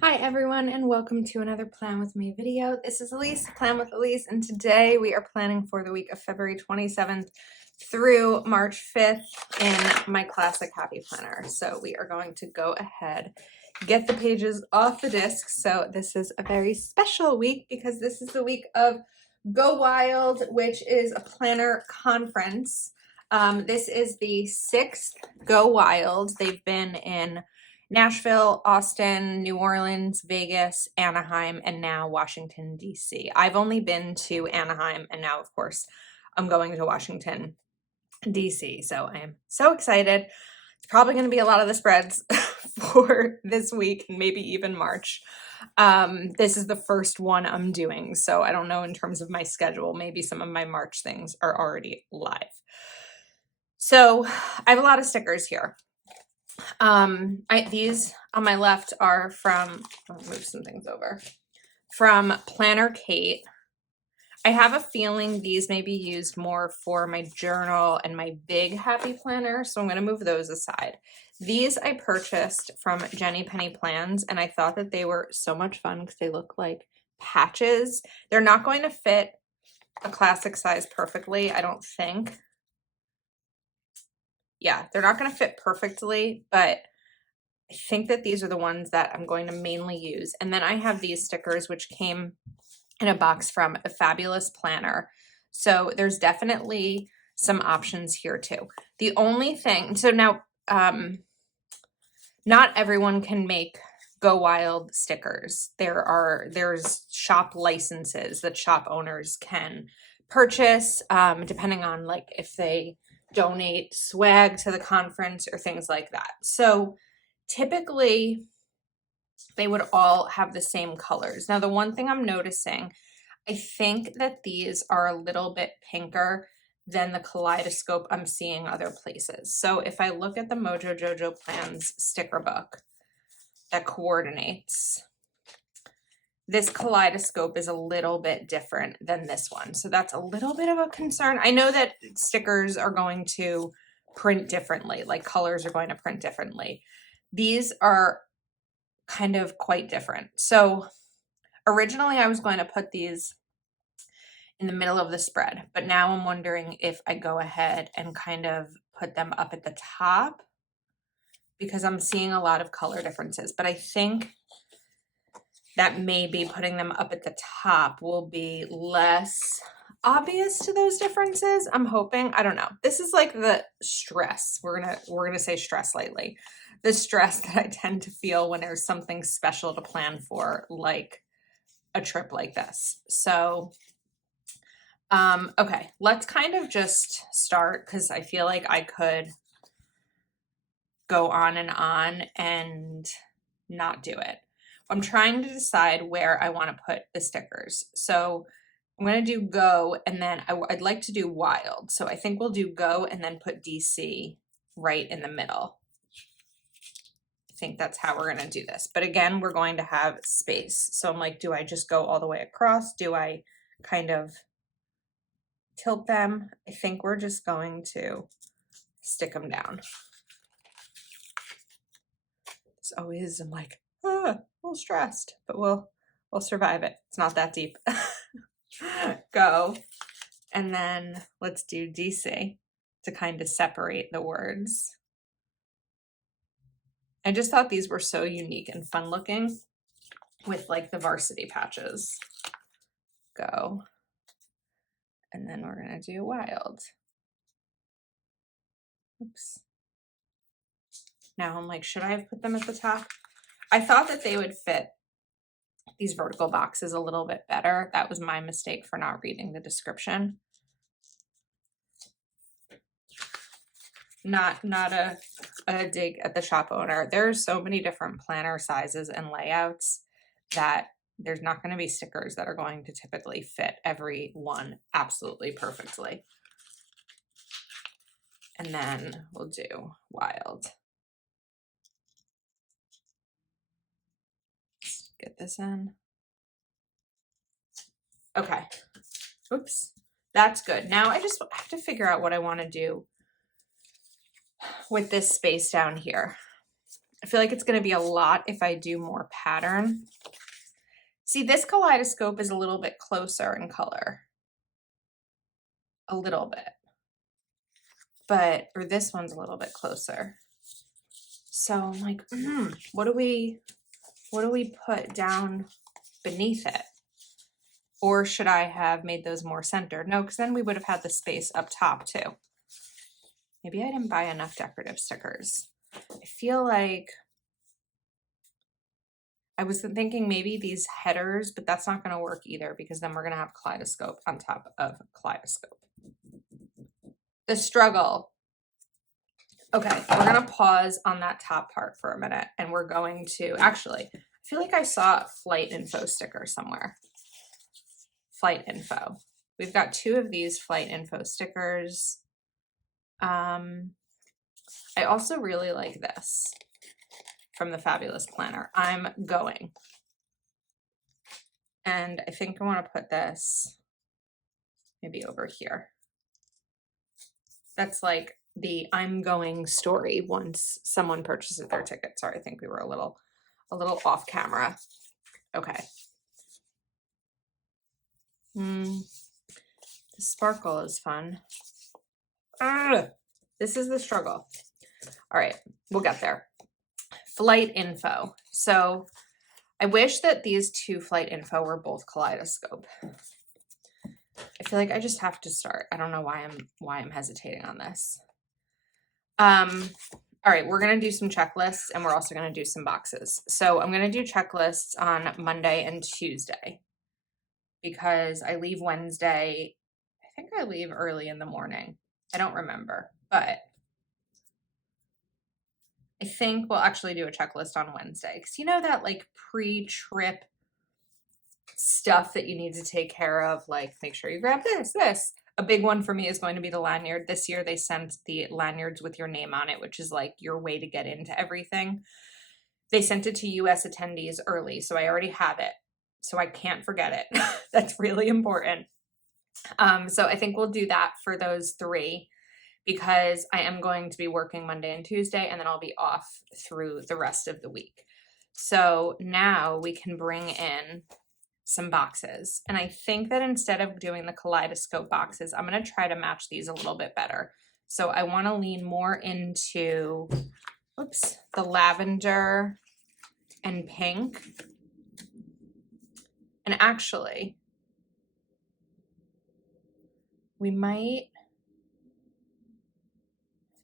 Hi everyone and welcome to another Plan With Me video. This is Elise, Plan With Elise, and today we are planning for the week of February 27th through March 5th in my Classic Happy Planner. So we are going to go ahead, get the pages off the disc. So this is a very special week because this is the week of Go Wild, which is a planner conference. This is the 6th Go Wild. They've been in Nashville, Austin, New Orleans, Vegas, Anaheim, and now Washington, D.C. I've only been to Anaheim, and now, of course, I'm going to Washington, D.C. So I am so excited. It's probably going to be a lot of the spreads for this week, and maybe even March. This is the first one I'm doing, so I don't know in terms of my schedule. Maybe some of my March things are already live. So I have a lot of stickers here. These on my left are from, I'll move some things over, from Planner Kate. I have a feeling these may be used more for my journal and my big happy planner, so I'm going to move those aside. These I purchased from Jenny Penny Plans, and I thought that they were so much fun because they look like patches. They're not going to fit a classic size perfectly, I don't think. Yeah, they're not going to fit perfectly, but I think that these are the ones that I'm going to mainly use. And then I have these stickers, which came in a box from a Fabulous Planner. So there's definitely some options here too. The only thing, so now, not everyone can make Go Wild stickers. There's shop licenses that shop owners can purchase, depending on like if they donate swag to the conference or things like that. So typically they would all have the same colors. Now, the one thing I'm noticing, I think that these are a little bit pinker than the Kaleidoscope I'm seeing other places. So if I look at the Mojo Jojo Plans sticker book that coordinates, this Kaleidoscope is a little bit different than this one. So that's a little bit of a concern. I know that stickers are going to print differently, like colors are going to print differently. These are kind of quite different. So originally I was going to put these in the middle of the spread, but now I'm wondering if I go ahead and kind of put them up at the top because I'm seeing a lot of color differences. But I think that maybe putting them up at the top will be less obvious to those differences. I'm hoping. I don't know. This is like the stress. We're gonna say stress lightly. The stress that I tend to feel when there's something special to plan for, like a trip like this. So okay, let's kind of just start because I feel like I could go on and not do it. I'm trying to decide where I want to put the stickers. So I'm going to do Go, and then I'd like to do Wild. So I think we'll do Go and then put DC right in the middle. I think that's how we're going to do this. But again, we're going to have space. So I'm like, do I just go all the way across? Do I kind of tilt them? I think we're just going to stick them down. It's always, I'm like, a little stressed, but we'll survive it. It's not that deep. Go. And then let's do DC to kind of separate the words. I just thought these were so unique and fun looking with like the varsity patches. Go. And then we're going to do Wild. Oops. Now I'm like, should I have put them at the top? I thought that they would fit these vertical boxes a little bit better. That was my mistake for not reading the description. Not a dig at the shop owner. There are so many different planner sizes and layouts that there's not going to be stickers that are going to typically fit every one absolutely perfectly. And then we'll do Wild. Let's get this in. Okay. Oops. That's good. Now I just have to figure out what I want to do with this space down here. I feel like it's going to be a lot if I do more pattern. See, this kaleidoscope is a little bit closer in color. A little bit. But, or this one's a little bit closer. So I'm like, what do we put down beneath it? Or should I have made those more centered? No, because then we would have had the space up top too. Maybe I didn't buy enough decorative stickers. I feel like I was thinking maybe these headers, but that's not going to work either because then we're going to have kaleidoscope on top of kaleidoscope. The struggle. Okay, we're going to pause on that top part for a minute and we're going to, actually, I feel like I saw a flight info sticker somewhere. Flight info. We've got 2 of these flight info stickers. I also really like this from the Fabulous Planner. I'm going. And I think I want to put this maybe over here. That's like the I'm going story once someone purchases their ticket. Sorry, I think we were a little off camera. Okay. The sparkle is fun. This is the struggle. All right, we'll get there. Flight info. So I wish that these 2 flight info were both kaleidoscope. I feel like I just have to start. I don't know why I'm hesitating on this. All right, we're going to do some checklists and we're also going to do some boxes. So I'm going to do checklists on Monday and Tuesday because I leave Wednesday. I think I leave early in the morning. I don't remember, but I think we'll actually do a checklist on Wednesday because you know that like pre-trip stuff that you need to take care of, like make sure you grab this. A big one for me is going to be the lanyard. This year they sent the lanyards with your name on it, which is like your way to get into everything. They sent it to US attendees early, so I already have it. So I can't forget it. That's really important. So I think we'll do that for those 3 because I am going to be working Monday and Tuesday, and then I'll be off through the rest of the week. So now we can bring in some boxes. And I think that instead of doing the kaleidoscope boxes, I'm going to try to match these a little bit better. So I want to lean more into, the lavender and pink. And actually, we might,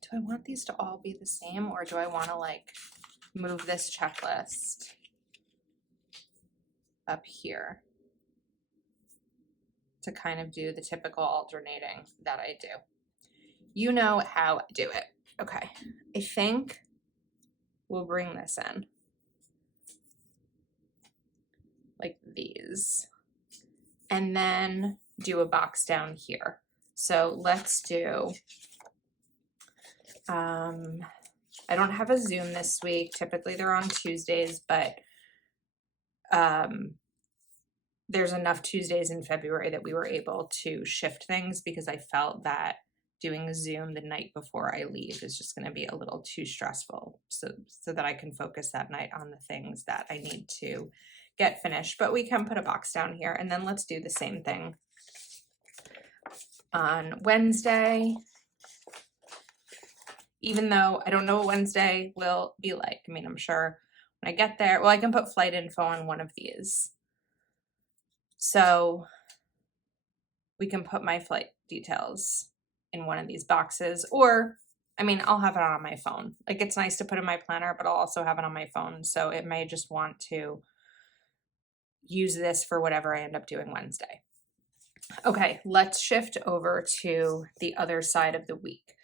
do I want these to all be the same or do I want to like move this checklist up here to kind of do the typical alternating that I do? You know how I do it. Okay, I think we'll bring this in like these and then do a box down here. So let's do, I don't have a Zoom this week. Typically they're on Tuesdays, but there's enough Tuesdays in February that we were able to shift things because I felt that doing a Zoom the night before I leave is just going to be a little too stressful, so that I can focus that night on the things that I need to get finished. But we can put a box down here, and then let's do the same thing on Wednesday. Even though I don't know what Wednesday will be like. I mean, I'm sure when I get there, well, I can put flight info on one of these. So we can put my flight details in one of these boxes, or, I mean, I'll have it on my phone. Like, it's nice to put in my planner, but I'll also have it on my phone. So it may just want to use this for whatever I end up doing Wednesday. Okay, let's shift over to the other side of the week.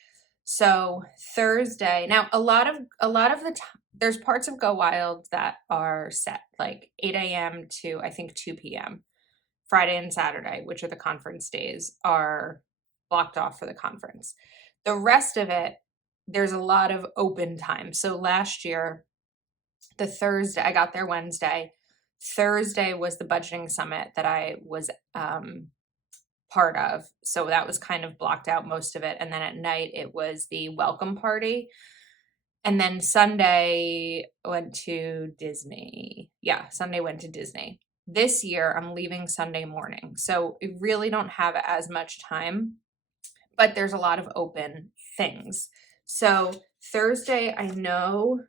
So Thursday, now a lot of the time, there's parts of Go Wild that are set, like 8 a.m. to I think 2 p.m. Friday and Saturday, which are the conference days, are blocked off for the conference. The rest of it, there's a lot of open time. So last year, the Thursday, I got there Wednesday. Thursday was the budgeting summit that I was part of. So that was kind of blocked out most of it. And then at night, it was the welcome party. And then Sunday went to Disney. Yeah, Sunday went to Disney. This year, I'm leaving Sunday morning. So I really don't have as much time, but there's a lot of open things. So Thursday, I know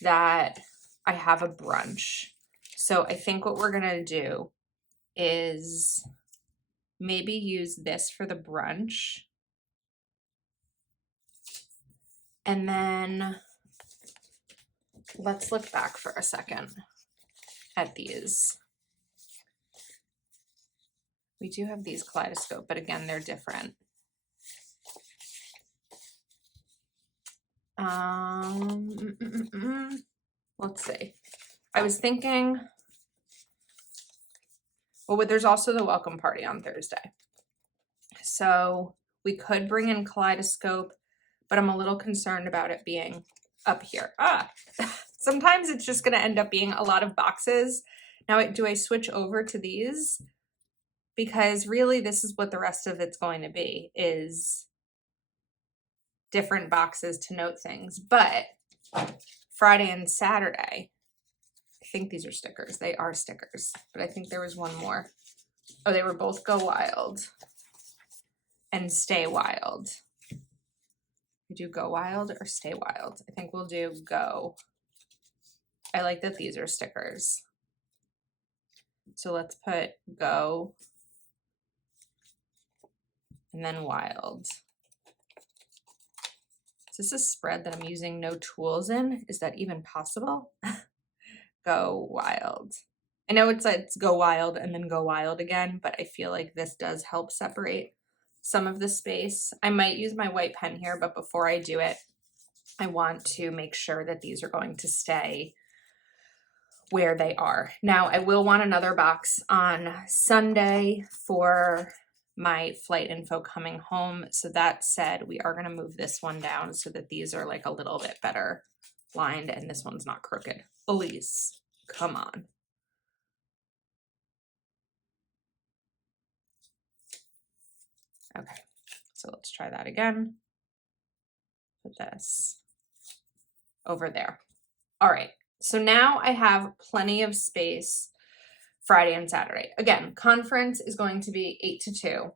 that I have a brunch. So I think what we're going to do is maybe use this for the brunch. And then let's look back for a second at these. We do have these Kaleidoscope, but again, they're different. Let's see. I was thinking, well, there's also the welcome party on Thursday. So we could bring in Kaleidoscope, but I'm a little concerned about it being up here. Sometimes it's just going to end up being a lot of boxes. Now, do I switch over to these? Because really this is what the rest of it's going to be, is different boxes to note things. But Friday and Saturday, I think these are stickers. They are stickers, but I think there was one more. Oh, they were both Go Wild and Stay Wild. We do Go Wild or Stay Wild. I think we'll do Go. I like that these are stickers. So let's put Go and then Wild. Is this a spread that I'm using no tools in? Is that even possible? Go Wild. I know it's Go Wild and then Go Wild again, but I feel like this does help separate some of the space. I might use my white pen here, but before I do it, I want to make sure that these are going to stay where they are. Now, I will want another box on Sunday for my flight info coming home. So that said, we are going to move this one down so that these are like a little bit better lined and this one's not crooked. Elise, come on. Okay, so let's try that again. Put this over there. All right, so now I have plenty of space Friday and Saturday. Again, conference is going to be 8 to 2.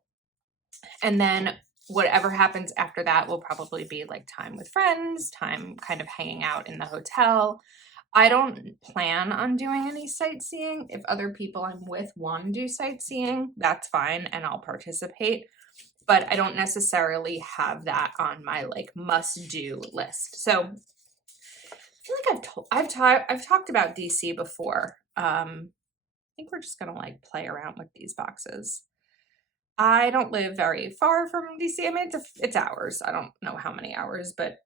And then whatever happens after that will probably be like time with friends, time kind of hanging out in the hotel. I don't plan on doing any sightseeing. If other people I'm with want to do sightseeing, that's fine and I'll participate. But I don't necessarily have that on my like must-do list. So I feel like I've talked about DC before. I think we're just gonna like play around with these boxes. I don't live very far from DC. I mean, it's hours. I don't know how many hours, but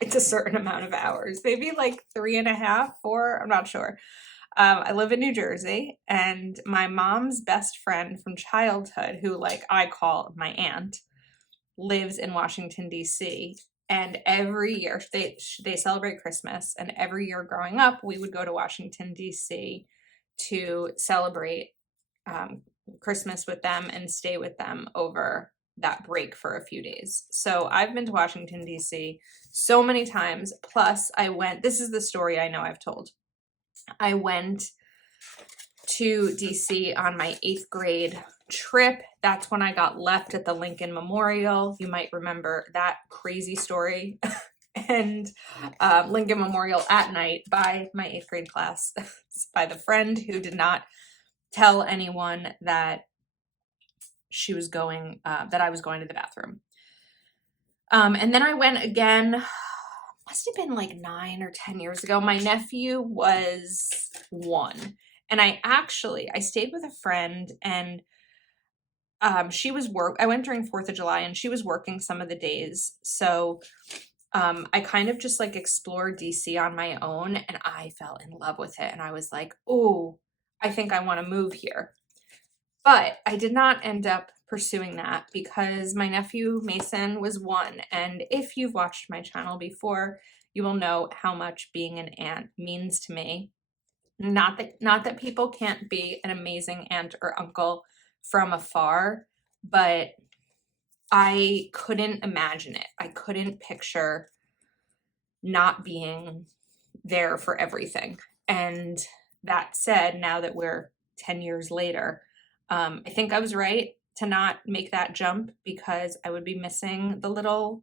it's a certain amount of hours. Maybe like 3.5, 4. I'm not sure. I live in New Jersey, and my mom's best friend from childhood, who like I call my aunt, lives in Washington, D.C. And every year they celebrate Christmas, and every year growing up, we would go to Washington, D.C. to celebrate Christmas with them and stay with them over that break for a few days. So I've been to Washington, D.C. so many times. Plus, this is the story I know I've told. I went to DC on my 8th grade trip. That's when I got left at the Lincoln Memorial. You might remember that crazy story. And Lincoln Memorial at night by my 8th grade class, by the friend who did not tell anyone that she was going, that I was going to the bathroom. And then I went again, must have been like 9 or 10 years ago. My nephew was 1. And I stayed with a friend, and she was I went during 4th of July, and she was working some of the days. So I kind of just like explored DC on my own, and I fell in love with it. And I was like, oh, I think I want to move here. But I did not end up pursuing that because my nephew Mason was 1. And if you've watched my channel before, you will know how much being an aunt means to me. Not that people can't be an amazing aunt or uncle from afar, but I couldn't imagine it. I couldn't picture not being there for everything. And that said, now that we're 10 years later, I think I was right to not make that jump, because I would be missing the little,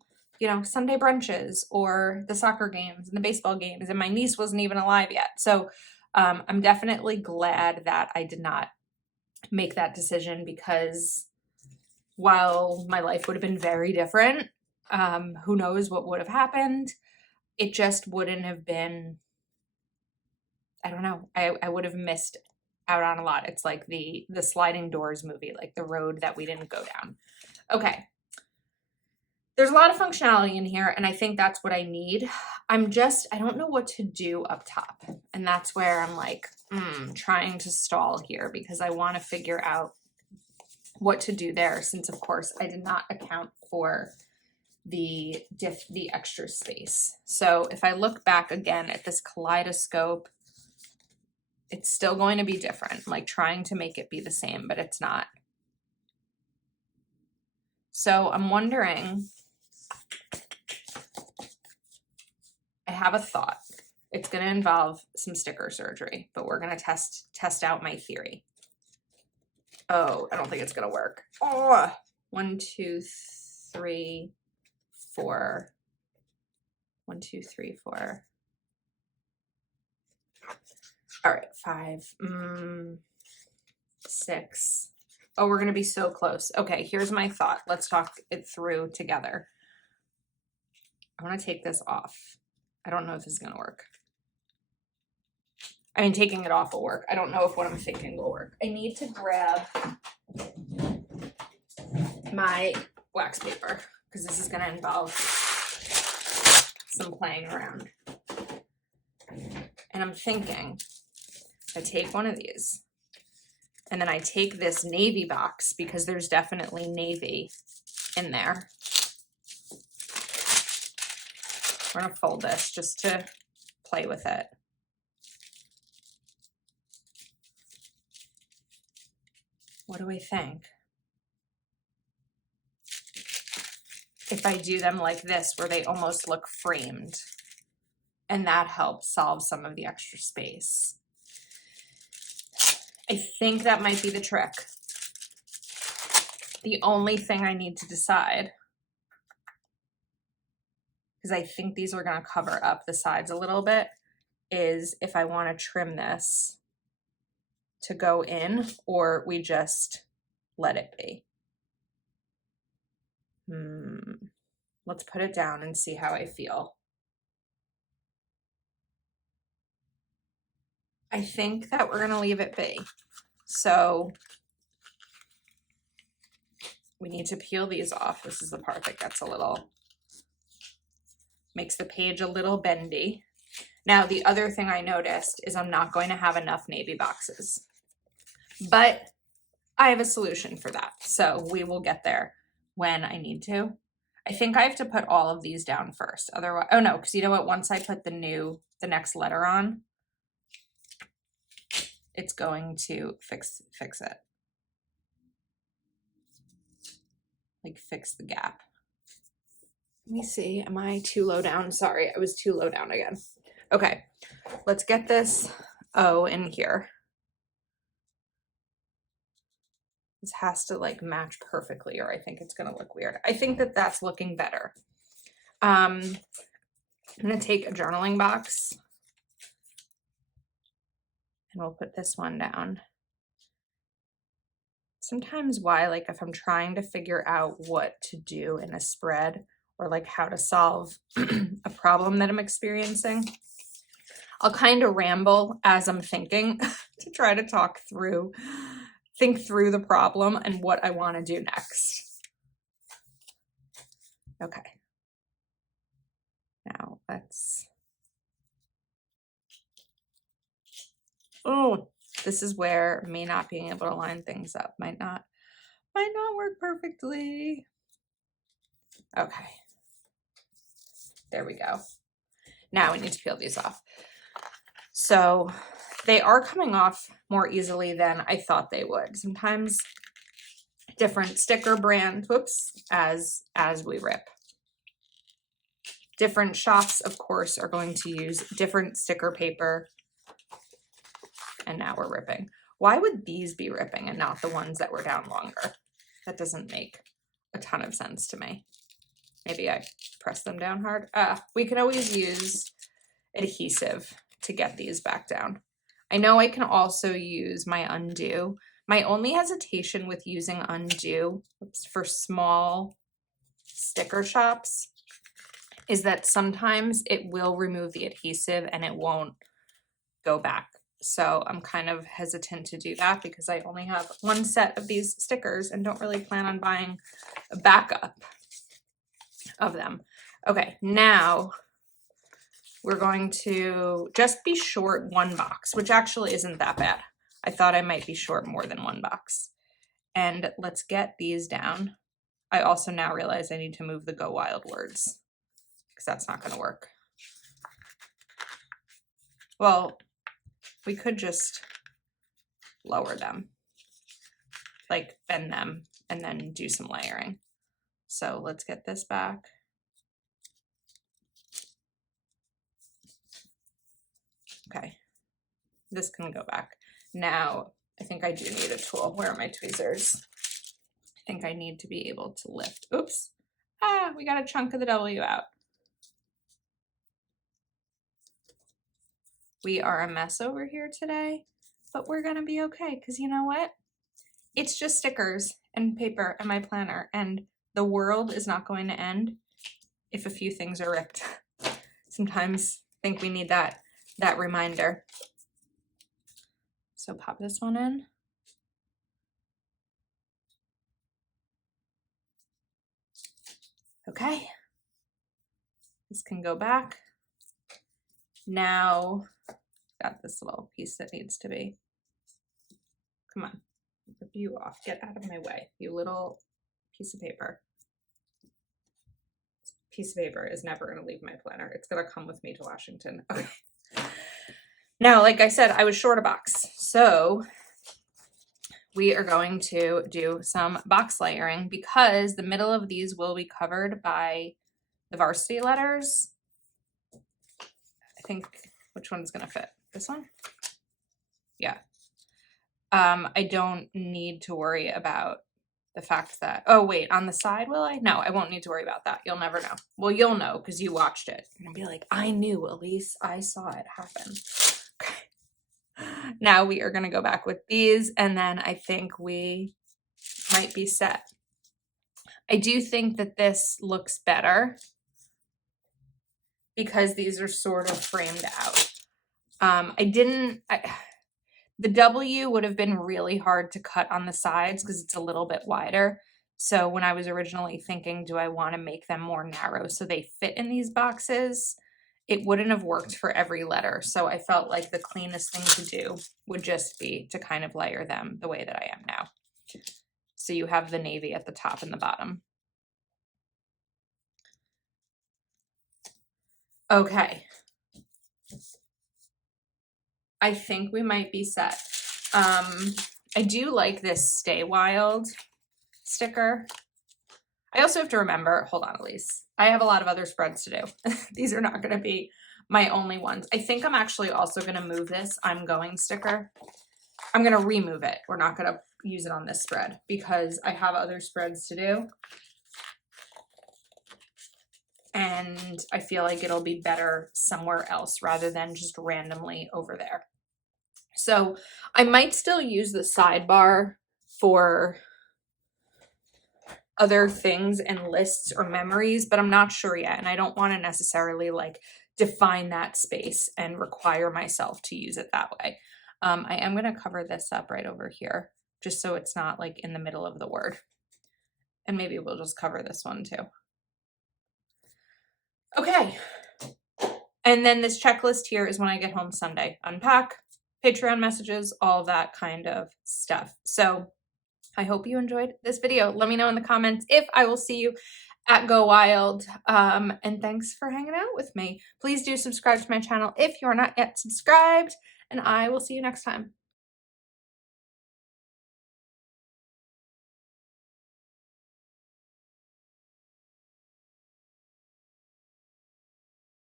Sunday brunches or the soccer games and the baseball games, and my niece wasn't even alive yet. So I'm definitely glad that I did not make that decision, because while my life would have been very different, who knows what would have happened, it just wouldn't have been, I don't know, I would have missed out on a lot. It's like the sliding doors movie, like the road that we didn't go down. Okay. There's a lot of functionality in here, and I think that's what I need. I don't know what to do up top. And that's where I'm like, trying to stall here, because I want to figure out what to do there, since of course I did not account for the extra space. So if I look back again at this kaleidoscope, it's still going to be different, like trying to make it be the same, but it's not. So I'm wondering, I have a thought. It's going to involve some sticker surgery, but we're going to test out my theory. Oh, I don't think it's going to work. Oh, 1, 2, 3, 4. 1, 2, 3, 4. All right, 5, 6. Oh, we're going to be so close. Okay, here's my thought. Let's talk it through together. I want to take this off. I don't know if this is going to work. I mean, taking it off will work. I don't know if what I'm thinking will work. I need to grab my wax paper, because this is going to involve some playing around. And I'm thinking, I take one of these, and then I take this navy box, because there's definitely navy in there. We're going to fold this just to play with it. What do we think? If I do them like this, where they almost look framed, and that helps solve some of the extra space. I think that might be the trick. The only thing I need to decide, because I think these are going to cover up the sides a little bit, is if I want to trim this to go in, or we just let it be. Let's put it down and see how I feel. I think that we're going to leave it be. So we need to peel these off. This is the part that gets makes the page a little bendy. Now, the other thing I noticed is I'm not going to have enough navy boxes, but I have a solution for that. So we will get there when I need to. I think I have to put all of these down first. Otherwise, oh no, because you know what? Once I put the next letter on, it's going to fix it. Like fix the gap. Let me see. Am I too low down? Sorry, I was too low down again. Okay, let's get this O in here. This has to like match perfectly, or I think it's going to look weird. I think that that's looking better. I'm going to take a journaling box, and we'll put this one down. Sometimes like if I'm trying to figure out what to do in a spread, or like how to solve a problem that I'm experiencing, I'll kind of ramble as I'm thinking to try to think through the problem and what I want to do next. Okay. Now this is where me not being able to line things up might not work perfectly. Okay. There we go. Now we need to peel these off. So they are coming off more easily than I thought they would. Sometimes different sticker brands, as we rip. Different shops, of course, are going to use different sticker paper. And now we're ripping. Why would these be ripping and not the ones that were down longer? That doesn't make a ton of sense to me. Maybe I press them down hard. We can always use adhesive to get these back down. I know I can also use my undo. My only hesitation with using undo for small sticker shops is that sometimes it will remove the adhesive and it won't go back. So I'm kind of hesitant to do that because I only have one set of these stickers and don't really plan on buying a backup of them. Okay, now we're going to just be short one box, which actually isn't that bad. I thought I might be short more than one box. And let's get these down. I also now realize I need to move the Go Wild words because that's not going to work. Well, we could just lower them, like bend them, and then do some layering. So let's get this back. Okay, this can go back. Now, I think I do need a tool. Where are my tweezers? I think I need to be able to lift. Oops. We got a chunk of the W out. We are a mess over here today, but we're gonna be okay, because you know what? It's just stickers and paper and my planner, and the world is not going to end if a few things are ripped. Sometimes I think we need that reminder. So pop this one in. Okay. This can go back. Now, got this little piece that needs to be. Come on, rip you off. Get out of my way, you little piece of paper. This piece of paper is never going to leave my planner. It's going to come with me to Washington. Okay. Now, like I said, I was short a box, so we are going to do some box layering because the middle of these will be covered by the varsity letters. I think, which one's going to fit? This one? Yeah. I don't need to worry about the fact that, oh wait, on the side, will I? No, I won't need to worry about that. You'll never know. Well, you'll know because you watched it. You're gonna be like, I knew, Elise, I saw it happen. Okay. Now we are gonna go back with these, and then I think we might be set. I do think that this looks better because these are sort of framed out. The W would have been really hard to cut on the sides because it's a little bit wider. So when I was originally thinking, do I want to make them more narrow so they fit in these boxes? It wouldn't have worked for every letter. So I felt like the cleanest thing to do would just be to kind of layer them the way that I am now. So you have the navy at the top and the bottom. Okay. I think we might be set. I do like this Stay Wild sticker. I also have to remember, hold on, Elise, I have a lot of other spreads to do. These are not going to be my only ones. I think I'm actually also going to move this I'm Going sticker. I'm going to remove it. We're not going to use it on this spread because I have other spreads to do. And I feel like it'll be better somewhere else rather than just randomly over there. So I might still use the sidebar for other things and lists or memories, but I'm not sure yet. And I don't want to necessarily like define that space and require myself to use it that way. I am going to cover this up right over here, just so it's not like in the middle of the word. And maybe we'll just cover this one too. Okay. And then this checklist here is when I get home Sunday. Unpack, Patreon messages, all that kind of stuff. So I hope you enjoyed this video. Let me know in the comments if I will see you at Go Wild. And thanks for hanging out with me. Please do subscribe to my channel if you are not yet subscribed, and I will see you next time.